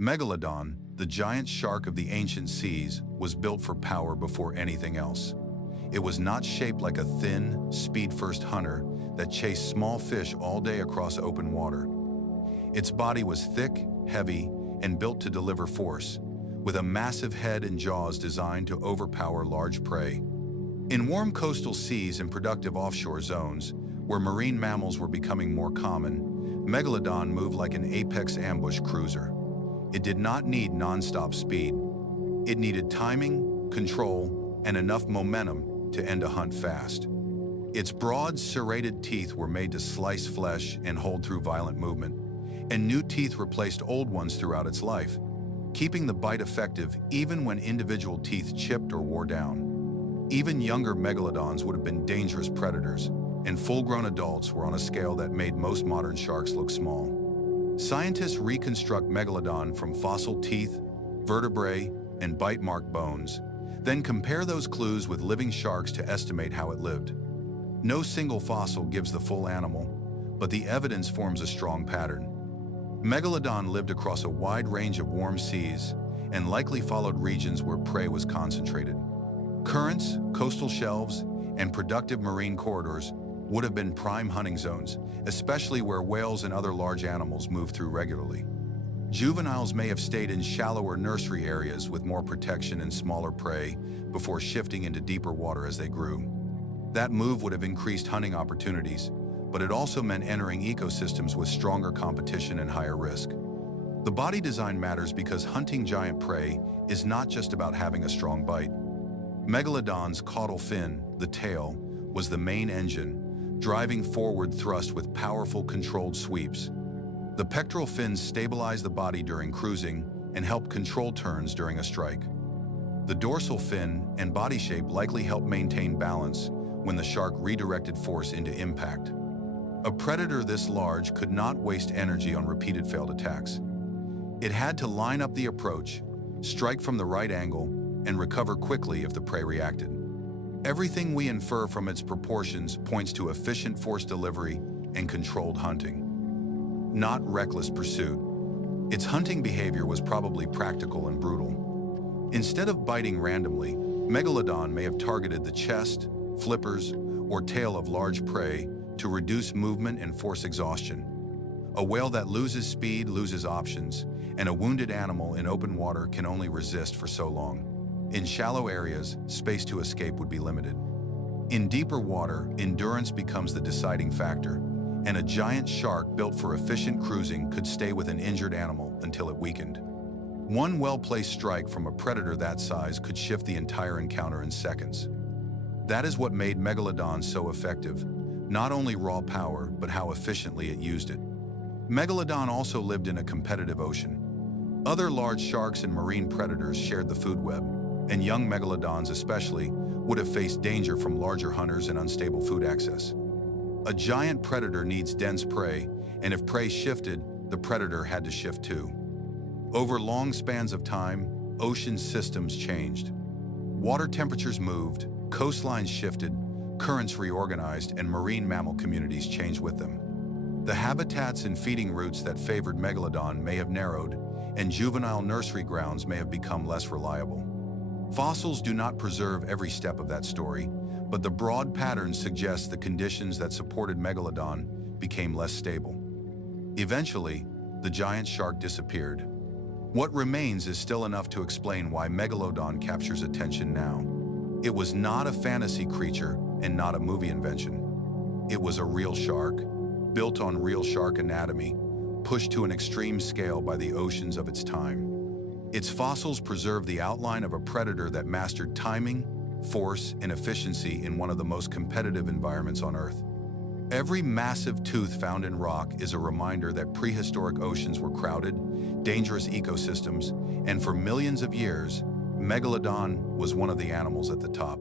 Megalodon, the giant shark of the ancient seas, was built for power before anything else. It was not shaped like a thin, speed-first hunter that chased small fish all day across open water. Its body was thick, heavy, and built to deliver force, with a massive head and jaws designed to overpower large prey. In warm coastal seas and productive offshore zones, where marine mammals were becoming more common, Megalodon moved like an apex ambush cruiser. It did not need non-stop speed. It needed timing, control, and enough momentum to end a hunt fast. Its broad, serrated teeth were made to slice flesh and hold through violent movement, and new teeth replaced old ones throughout its life, keeping the bite effective even when individual teeth chipped or wore down. Even younger megalodons would have been dangerous predators, and full-grown adults were on a scale that made most modern sharks look small. Scientists reconstruct Megalodon from fossil teeth, vertebrae, and bite-marked bones, then compare those clues with living sharks to estimate how it lived. No single fossil gives the full animal, but the evidence forms a strong pattern. Megalodon lived across a wide range of warm seas and likely followed regions where prey was concentrated. Currents, coastal shelves, and productive marine corridors would have been prime hunting zones, especially where whales and other large animals move through regularly. Juveniles may have stayed in shallower nursery areas with more protection and smaller prey before shifting into deeper water as they grew. That move would have increased hunting opportunities, but it also meant entering ecosystems with stronger competition and higher risk. The body design matters because hunting giant prey is not just about having a strong bite. Megalodon's caudal fin, the tail, was the main engine, driving forward thrust with powerful controlled sweeps. The pectoral fins stabilize the body during cruising and help control turns during a strike. The dorsal fin and body shape likely help maintain balance when the shark redirected force into impact. A predator this large could not waste energy on repeated failed attacks. It had to line up the approach, strike from the right angle, and recover quickly if the prey reacted. Everything we infer from its proportions points to efficient force delivery and controlled hunting, not reckless pursuit. Its hunting behavior was probably practical and brutal. Instead of biting randomly, Megalodon may have targeted the chest, flippers, or tail of large prey to reduce movement and force exhaustion. A whale that loses speed loses options, and a wounded animal in open water can only resist for so long. In shallow areas, space to escape would be limited. In deeper water, endurance becomes the deciding factor, and a giant shark built for efficient cruising could stay with an injured animal until it weakened. One well-placed strike from a predator that size could shift the entire encounter in seconds. That is what made Megalodon so effective, not only raw power, but how efficiently it used it. Megalodon also lived in a competitive ocean. Other large sharks and marine predators shared the food web, and young megalodons especially would have faced danger from larger hunters and unstable food access. A giant predator needs dense prey, and if prey shifted, the predator had to shift too. Over long spans of time, ocean systems changed. Water temperatures moved, coastlines shifted, currents reorganized, and marine mammal communities changed with them. The habitats and feeding routes that favored Megalodon may have narrowed, and juvenile nursery grounds may have become less reliable. Fossils do not preserve every step of that story, but the broad patterns suggest the conditions that supported Megalodon became less stable. Eventually, the giant shark disappeared. What remains is still enough to explain why Megalodon captures attention now. It was not a fantasy creature and not a movie invention. It was a real shark, built on real shark anatomy, pushed to an extreme scale by the oceans of its time. Its fossils preserve the outline of a predator that mastered timing, force, and efficiency in one of the most competitive environments on Earth. Every massive tooth found in rock is a reminder that prehistoric oceans were crowded, dangerous ecosystems, and for millions of years, Megalodon was one of the animals at the top.